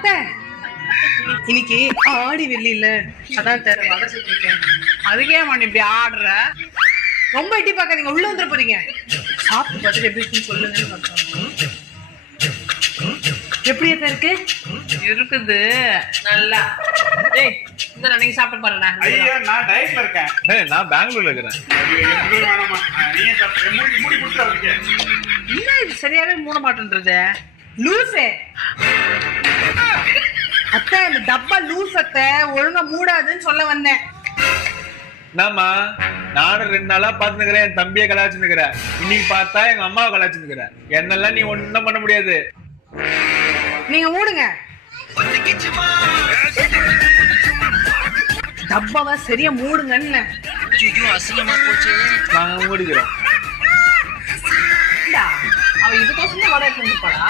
அத்தை இன்னைக்கு ஆடி வெள்ளி இல்ல, அதான் தர வடை சுட்டிருக்கேன். அதுக்கே மணி இப்படி ஆடுற? ரொம்ப எட்டி பார்க்காதீங்க, உள்ள வந்துட போறீங்க. சாப்பிட்டு பார்த்துட்டு எப்படி இருக்குன்னு சொல்லுங்கன்னு சொல்றேன். எப்படி அத்தை இருக்கு? இருக்குது நல்லா. ஏய் இந்த நீங்க சாப்பிட்டு பாருங்க. ஐயா நான் டயட்ல இருக்கேன். நான் பெங்களூர்ல இருக்கிறேன். நீங்க சாப்பிட்டு மூடி குடுத்து அவருக்கு. என்ன இது சரியாவே மூட மாட்டேன்றது? லூசே அத்தை, இந்த டப்பா லூஸ் அத்தை, ஒழுங்கா மூடாதுன்னு சொல்ல வந்தேன். நாமா நானும் 2 நாளா பாத்துக்கிறேன், என் தம்பியை கலாச்சுக்கிறேன். இன்னைக்கு பார்த்தா எங்க அம்மாவை கலாச்சுக்கிறேன். என்னெல்லாம் நீ ஒண்ணும் பண்ண முடியாது. நீங்க மூடுங்க. டப்பாவை சரியா மூடுங்கன்னு. அசிங்கமா போச்சு. நாங்க முடிக்கிறோம். அவ இதுக்கோசமே வடை எடுத்து வந்துருப்பாளா?